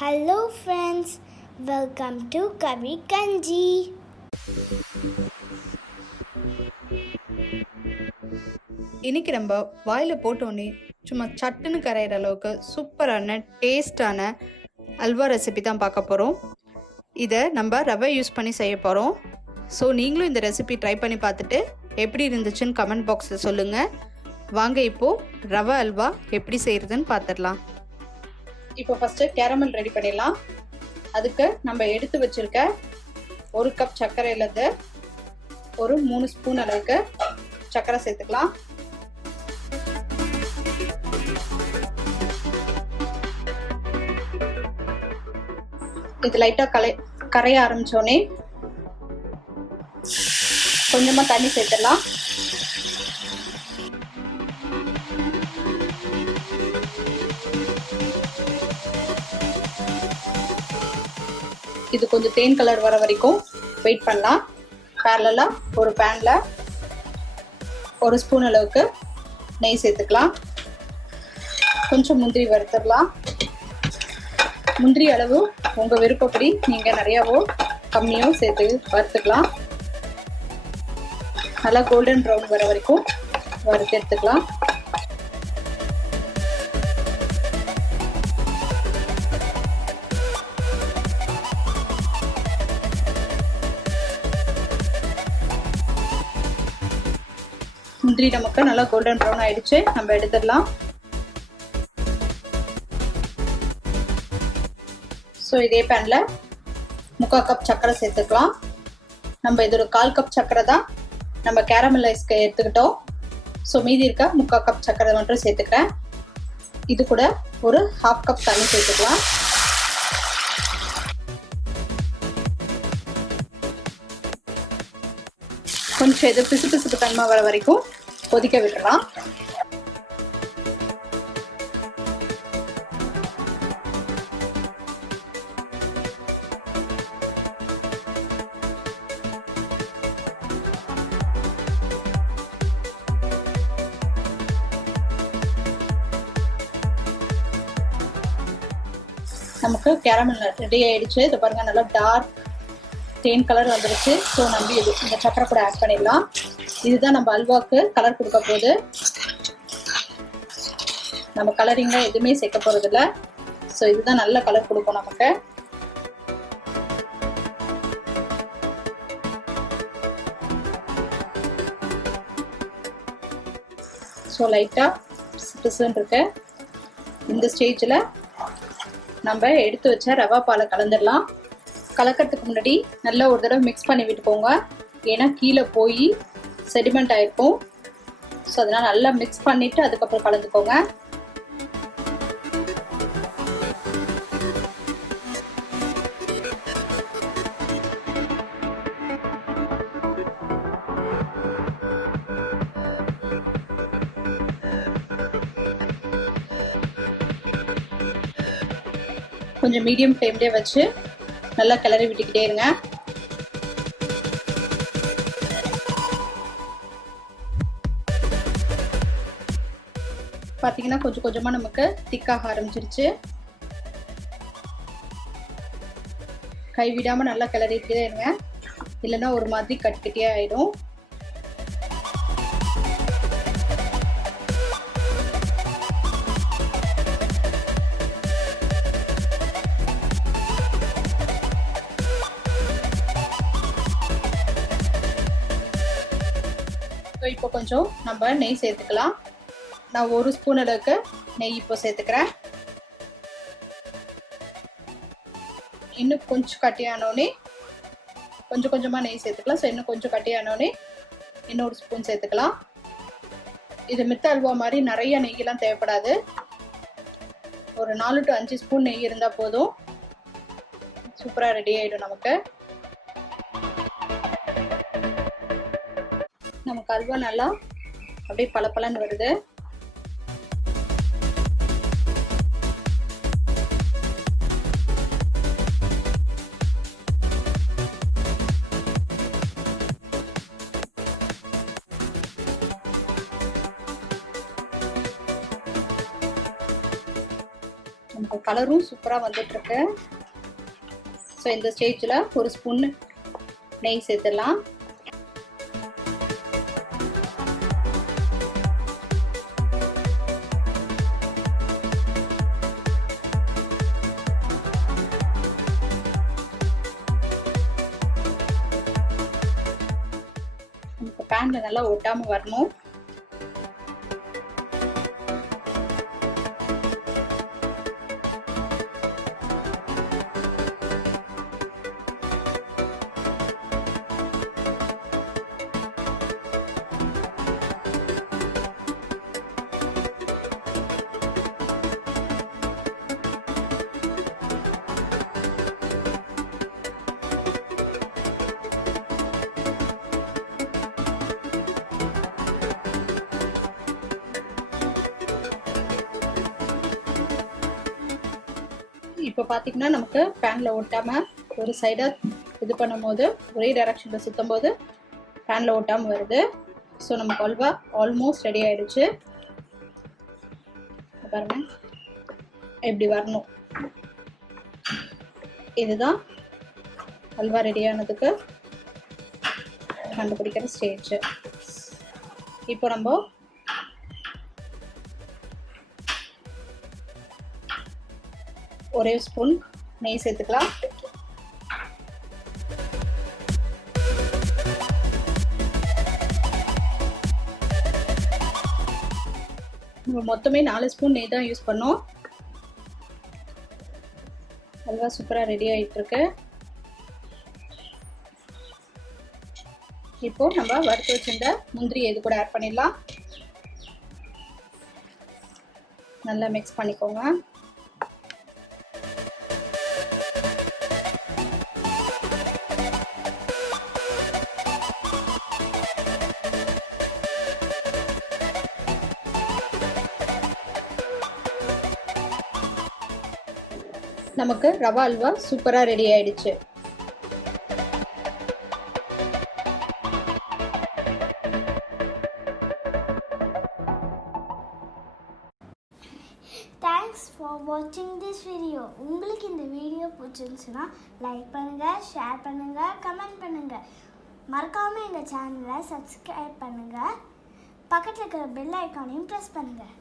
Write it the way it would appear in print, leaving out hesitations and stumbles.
Hello friends, welcome to Karikanchi. இன்னைக்கு நம்ம வாயில் போட்டோன்னே சும்மா சட்டுன்னு கரையிற அளவுக்கு சூப்பரான டேஸ்டான அல்வா ரெசிபி தான் பார்க்க போகிறோம். இதை நம்ம ரவை யூஸ் பண்ணி செய்ய போகிறோம். ஸோ நீங்களும் இந்த ரெசிபி ட்ரை பண்ணி பார்த்துட்டு எப்படி இருந்துச்சுன்னு கமெண்ட் பாக்ஸில் சொல்லுங்கள். வாங்க இப்போது ரவை அல்வா எப்படி செய்கிறதுன்னு பார்த்துடலாம். இப்போ ஃபஸ்ட்டு கேரமல் ரெடி பண்ணிடலாம். அதுக்கு நம்ம எடுத்து வச்சுருக்க 1 கப் சர்க்கரையிலேருந்து ஒரு 3 ஸ்பூன் அளவுக்கு சர்க்கரை சேர்த்துக்கலாம். இது லைட்டாக கரைய ஆரம்பித்தோடனே கொஞ்சமாக தண்ணி சேர்த்துடலாம். இது கொஞ்சம் தேன் கலர் வர வரைக்கும் வெயிட் பண்ணலாம். பேரலாக ஒரு பேனில் 1 ஸ்பூன் அளவுக்கு நெய் சேர்த்துக்கலாம். கொஞ்சம் முந்திரி வறுத்துடலாம். முந்திரி அளவு உங்கள் விருப்பப்படி நீங்கள் நிறையாவோ கம்மியோ சேர்த்து வறுத்துக்கலாம். நல்லா கோல்டன் ப்ரௌன் வர வரைக்கும் வறுத்து எடுத்துக்கலாம். முந்திரி நமக்கு நல்லா கோல்டன் ப்ரௌன் ஆயிடுச்சு, நம்ம எடுத்துடலாம். ஸோ இதே பேனில் 3/4 கப் சர்க்கரை சேர்த்துக்கலாம். நம்ம இதோட 1/4 கப் சர்க்கரை தான் நம்ம கேரமலைஸ்க்கு எடுத்துக்கிட்டோம். ஸோ மீதி இருக்க 3/4 கப் சர்க்கரை மட்டும் சேர்த்துக்கிறேன். இது கூட ஒரு 1/2 கப் தண்ணி சேர்த்துக்கலாம். கொஞ்சம் இது பிசுபிசுப்பு தன்மை வர வரைக்கும் கொதிக்க விட்டுறலாம். நமக்கு கேரமல் ரெடி ஆயிடுச்சு. இது பாருங்க, நல்லா டார்க் தேன் கலர் வந்துருச்சு. ஸோ நம்ம இந்த சக்கரை கூட ஆட் பண்ணிடலாம். இதுதான் நம்ம அல்வாவுக்கு கலர் கொடுக்க போகுது. நம்ம கலரிங்க எதுவுமே சேர்க்க போறது இல்லை. ஸோ இதுதான் நல்ல கலர் கொடுக்கும் நமக்கு. ஸோ லைட்டாக பிசுன்னு இருக்கு. இந்த ஸ்டேஜில் நம்ம எடுத்து வச்ச ரவா பாலை கலந்துடலாம். கலக்கிறதுக்கு முன்னாடி நல்லா ஒரு தடவை மிக்ஸ் பண்ணி விட்டுக்கோங்க. ஏன்னா கீழே போய் செடிமெண்ட் ஆகிருக்கும். ஸோ அதனால் நல்லா மிக்ஸ் பண்ணிவிட்டு அதுக்கப்புறம் கலந்துக்கோங்க. கொஞ்சம் மீடியம் ஃப்ளேம்லேயே வச்சு நல்லா கிளறி விட்டுக்கிட்டே இருங்க. பார்த்தீங்கன்னா கொஞ்சம் கொஞ்சமாக நமக்கு திக்காக ஆரம்பிச்சிருச்சு. கைவிடாமல் நல்லா கிளறிட்டே இருங்க, இல்லைன்னா ஒரு மாதிரி கட்டிக்கிட்டே ஆயிடும். இப்போ கொஞ்சம் நம்ம நெய் சேர்த்துக்கலாம். நான் 1 ஸ்பூன் அளவுக்கு நெய் இப்போ சேர்த்துக்கிறேன். இன்னும் கொஞ்சம் கட்டியானோடனே கொஞ்சம் கொஞ்சமாக நெய் சேர்த்துக்கலாம். ஸோ இன்னும் கொஞ்சம் கட்டியானோடனே இன்னொரு ஸ்பூன் சேர்த்துக்கலாம். இது மித்த அல்வா மாதிரி நிறைய நெய்யெல்லாம் தேவைப்படாது. ஒரு 4 to 5 ஸ்பூன் நெய் இருந்தால் போதும். சூப்பராக ரெடி ஆகிடும் நமக்கு. நமக்கு அல்வா நல்லா அப்படியே பளபளன்னு வருது. கலரும் சூப்பராக வந்துட்டுருக்கு. ஸோ இந்த ஸ்டேஜில் ஒரு ஸ்பூன் நெய் சேர்த்துடலாம். பேன்ல நல்லா ஒட்டாம வரணும். இப்போ பார்த்தீங்கன்னா நமக்கு பேனில் ஒட்டாமல் ஒரு சைடாக இது பண்ணும்போது ஒரே டைரக்ஷனில் சுற்றும் போது பேனில் ஒட்டாமல் வருது. ஸோ நமக்கு அல்வா ஆல்மோஸ்ட் ரெடி ஆகிடுச்சு. பாருங்க எப்படி வரணும். இதுதான் அல்வா ரெடியானதுக்கு கண்டுபிடிக்கிற ஸ்டேஜ். இப்போ நம்ம ஒரே ஸ்பூன் நெய் சேர்த்துக்கலாம். நம்ம மொத்தமே 4 ஸ்பூன் நெய் தான் யூஸ் பண்ணோம். அல்வா சூப்பராக ரெடி ஆகிட்டு இருக்கு. இப்போ நம்ம வறுத்து வச்சிருந்த முந்திரி இது கூட ஆட் பண்ணிடலாம். நல்லா மிக்ஸ் பண்ணிக்கோங்க. நமக்கு ரவா அல்வா சூப்பராக ரெடி ஆயிடுச்சு. Thanks for watching this video. உங்களுக்கு இந்த வீடியோ பிடிச்சிருந்துச்சுன்னா லைக் பண்ணுங்கள், ஷேர் பண்ணுங்கள், கமெண்ட் பண்ணுங்கள். மறக்காமல் எங்கள் சேனலை சப்ஸ்கிரைப் பண்ணுங்கள். பக்கத்தில் இருக்கிற பெல் ஐக்கானையும் ப்ரெஸ் பண்ணுங்கள்.